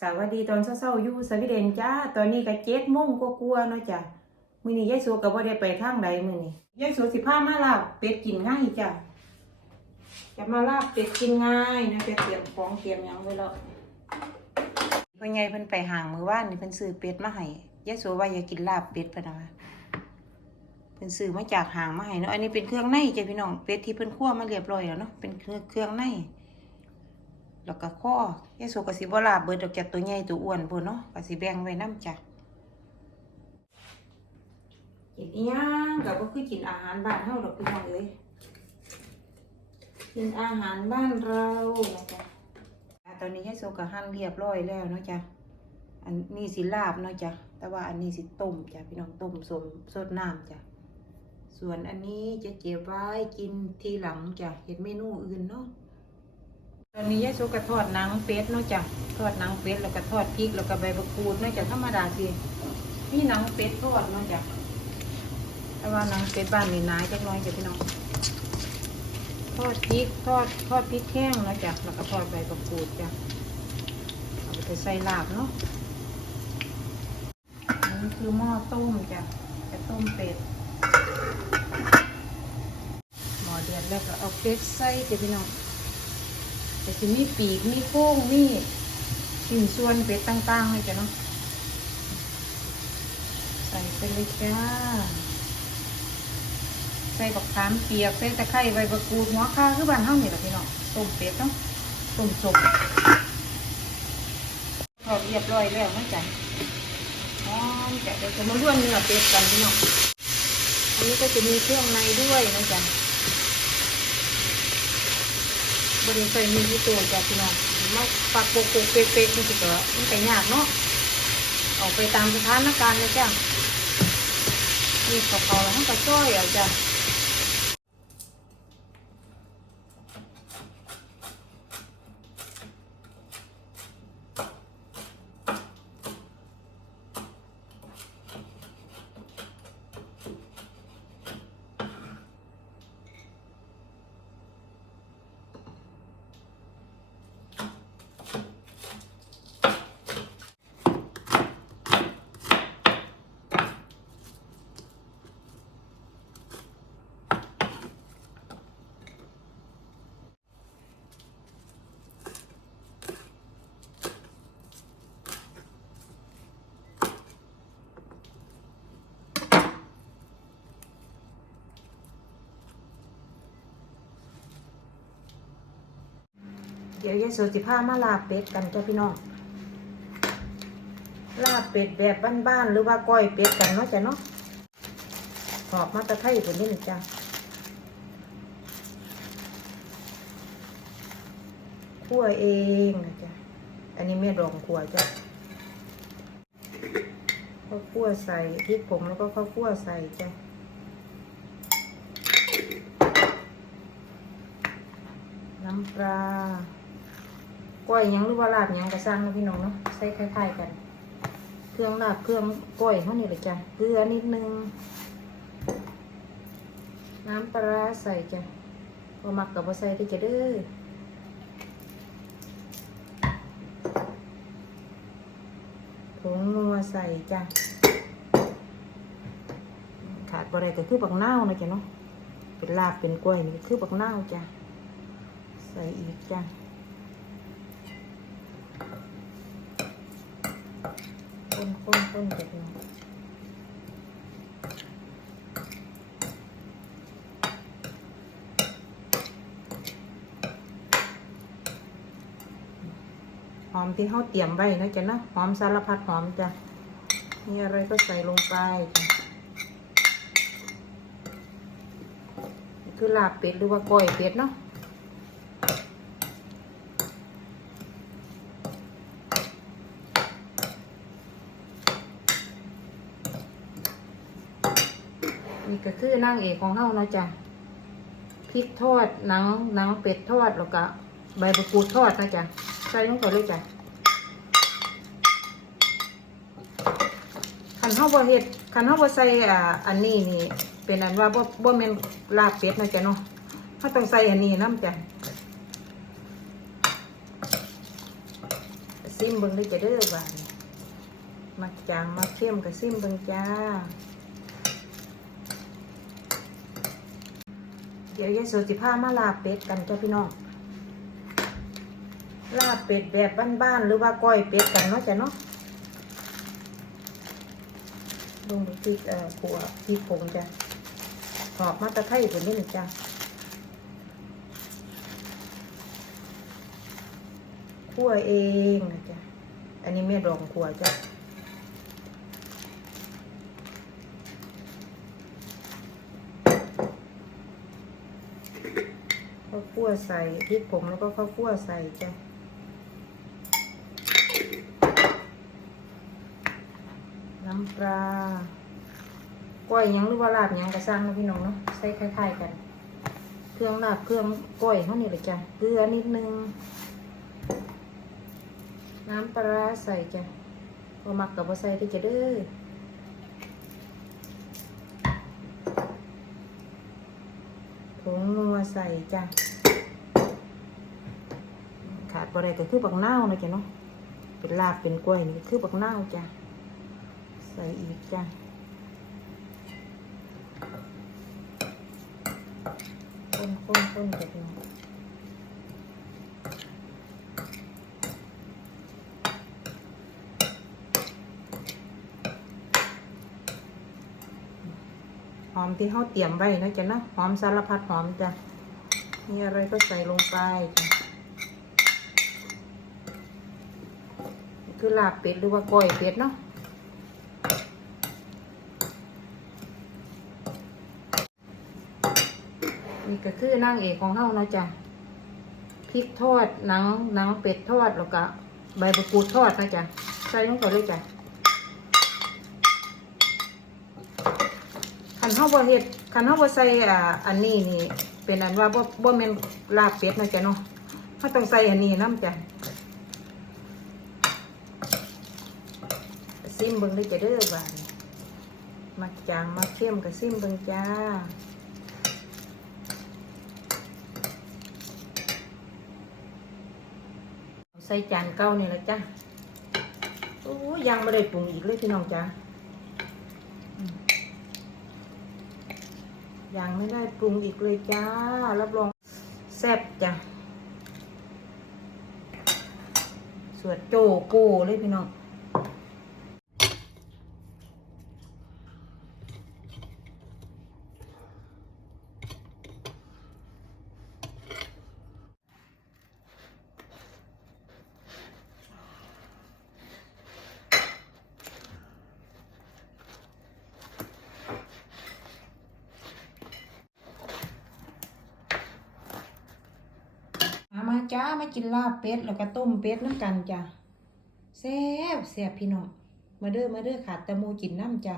สวัสดีตอนเช้าๆอยู่สวีเดนจ้า ตอนนี้ก็เจ็ดโมงกว่าๆเนาะจ้ะมื้อนี้ยายสัวก็บ่ได้ไปทางใดมื้อนี้ยายสัวสิพามาลาบเป็ดกินง่ายจ้ะจะมาลาบเป็ดกินง่ายนะจะเตรียมของเตรียมหยังไว้แล้วเพิ่นใหญ่เพิ่นไปห่างมื้อวานนี่เพิ่นซื้อเป็ดมาให้ยายสัวว่าอยากกินลาบเป็ดพะนะว่าเพิ่นซื้อมาจากห่างมาให้เนาะอันนี้เป็นเครื่องในจ้ะพี่น้องเป็ดที่เพิ่นคั่วมาเรียบร้อยแล้วเนาะเป็นเครื่องเครื่องใน แล้วก็ข้อยายโสก็สิบ่ลาบเบิดดอกจากตัวใหญ่ตัวอ้วนพุ่นเนาะก็สิแบ่งไว้นํจ้ะกินอีหยังก็บ่คือกินอาหารบ้านเฮาดอกพี่น้องเอ้ยกินอาหารบ้านเรานะจ๊ะอ่าตอนนี้ยายโสก็หั่นเรียบร้อยแล้วเนาะจ้ะอันนี้สิลาบเนาะจ้ะแต่ว่าอันนี้สิต้มจ้ะพี่น้องต้มสมสดน้ำจ้ะส่วนอันนี้จะเก็บไว้กินทีหลังจ้ะเฮ็ดเมนูอื่นเนาะ ตอนนี้ยายสุกก็ทอดหนังเป็ดเนาะจ้ะทอดหนังเป็ดแล้วก็ทอดพริกแล้วก็ใบมะกรูดเนาะจ้ะธรรมดาสิมีหนังเป็ดทอดเนาะจ้ะแต่ว่าหนังเป็ดบ้านนี่หนาจักหน้อยจ้ะพี่น้องทอดพริกทอดทอดพริกแห้งเนาะจ้ะแล้วก็ทอดใบมะกรูดจ้ะเอาไปใส่ลาบเนาะอันนี้คือหม้อต้มจ้ะจะต้มเป็ดหม้อเดือดแล้วก็เอาเป็ดใส่จ้ะพี่น้อง แต่จะมีปีกมีโค้งมีชิ้นส่วนเป็ดต่างๆเลยจ้ะเนาะใส่ไปเลยจ้า ใส่บักขามเปียก ใส่ตะไคร้ใบมะกูดหัวข่าคือบ้านเฮานี่แหละพี่น้องต้มเป็ดเนาะต้มสุกทอดเรียบร้อยแล้วนะจ๊ะหอมจะเดี๋ยวจะมาล้วนเนื้อเป็ดกันพี่น้องอันนี้ก็จะมีเครื่องในด้วยนะจ๊ะ บริใส่มีที่ตัวจ้ะพี่น้องมาปักโปกโปกเป๊กๆนี่สิก็มันก็ยากเนาะออกไปตามสถานการณ์เลยจ้ะนี่ขอเขาแล้วทั้งกระจ้อยเอาจ้ะ ดี๋ยวยายโสสิผ้ามาลาเป็ดกันจ้ะพี่น้อง ลาเป็ดแบบบ้านๆหรือว่าก้อยเป็ดกันเนาะจ้ะเนาะหอบมาตะไคร้ผลนี่นะจ้ะคั่วเองนะจ๊ะ อันนี้ไม่รองคั่วจ้ะข้าวคั่วใส่พริกผงแล้วก็ข้าวคั่วใส่จ้ะน้ำปลา ก้อยยังหรือว่าลาบยังกระซังนะพี่น้องเนาะใส่คล้ายๆกัน เครื่องลาบเครื่องก้อยเท่านี้เลยจ้ะเกลือนิดนึง น้ำปลาใส่จ้ะพอหมักกับพอใส่ที่จะเด้อผงนัวใส่จ้ะขาดบ่ได้ก็คือบักนาวนะจ้ะเนาะเป็นลาบเป็นกล้วยนี่คือบักนาวจ้ะใส่อีกจ้ะ ต้นต้นต้นเป็นหอมที่เขาเตรียมไว้นะจ๊ะนะหอมสารพัดหอมจ้ะมีอะไรก็ใส่ลงไปคือลาบเป็ดหรือว่าก้อยเป็ดเนาะ นี่ ก็คือนางเอกของเฮาเนาะจ้ะพริกทอดหนังหนังเป็ดทอดแล้วก็ใบมะกรูดทอดนะจ๊ะใส่ลงไปเลยจ้ะคันเฮาบ่เฮ็ดคันเฮาบ่ใส่อ่าอันนี้นี่ เป็นอันว่าบ่บ่แม่นลาบเป็ดนะจ๊ะเนาะเฮาต้องใส่อันนี้นำจ้ะซิมเบิ่งเลยจะเด้อบามักจางมักเข้มกับซิมเบิ่งจ้า เดี๋ยวยายโสสิพามาลาเป็ดกันจ้าพี่น้องลาเป็ดแบบบ้านๆหรือว่าก้อยเป็ดกันเนาะจ้ะเนาะลงพริกเอ่อขัวพริกผงจ้ะหอบมาตะไคร้ผลนี่จ้ะคั่วเองนะจ้ะอันนี้แม่ดองขัวจ้ะข้าว คั่วใส่พริกผงแล้วก็ข้าวคั่วใส่จ้ะน้ำปลาก้อยยังหรือว่าลาบยังกระซังนะพี่น้องเนาะใส่คล้ายๆกัน เครื่องลาบเครื่องก้อยเท่านี้เลยจ้ะเกลือนิดนึง น้ำปลาใส่จ้ะบ่มักกับบ่ใส่ที่จะเด้อผงนัวใส่จ้ะ บ่ได้ก็คือบักนาวนะจ้ะเนาะเป็นลาบเป็นกล้วยนี่คือบักนาวจ้ะใส่อีกจ้ะต้นต้นต้นจะเป็นหอมที่เขาเตรียมไว้นะจ๊ะเนาะหอมสารพัดหอมจ้ะมีอะไรก็ใส่ลงไปจ้ะ คือลาบเป็ดหรือว่าก้อยเป็ดเนาะนี่ก็คือนางเอกของเฮาเนาะจ้ะพริกทอดหนังหนังเป็ดทอดแล้วก็ใบมะกรูดทอดนะจ๊ะใส่ลงไปเลยจ้ะคันเฮาบ่เฮ็ดคันเฮาบ่ใส่อ่าอันนี้นี่เป็นอันว่าบ่บ่แม่นลาบเป็ดนะจ๊ะเนาะเฮาต้องใส่อันนี้นํจ้ะ ซิมเบิ่งเลยจ้ะเด้อบานมักจางมักเข้มก็ซิมเบิ่งจ้าใส่จานเก้านี่แหละจ้ะโอ้ยังไม่ได้ปรุงอีกเลยพี่น้องจ้ะอืมยังไม่ได้ปรุงอีกเลยจ้า รับรองแซ่บจ้ะสวดโจโก้เลยพี่น้อง จ้ามากินลาบเป็ดแล้วก็ต้มเป็ดน้ำกันจ้ะแซ่บแซ่บพี่น้องมาเด้อมาเด้อขาดแตะมูกินน้ำจ้ะ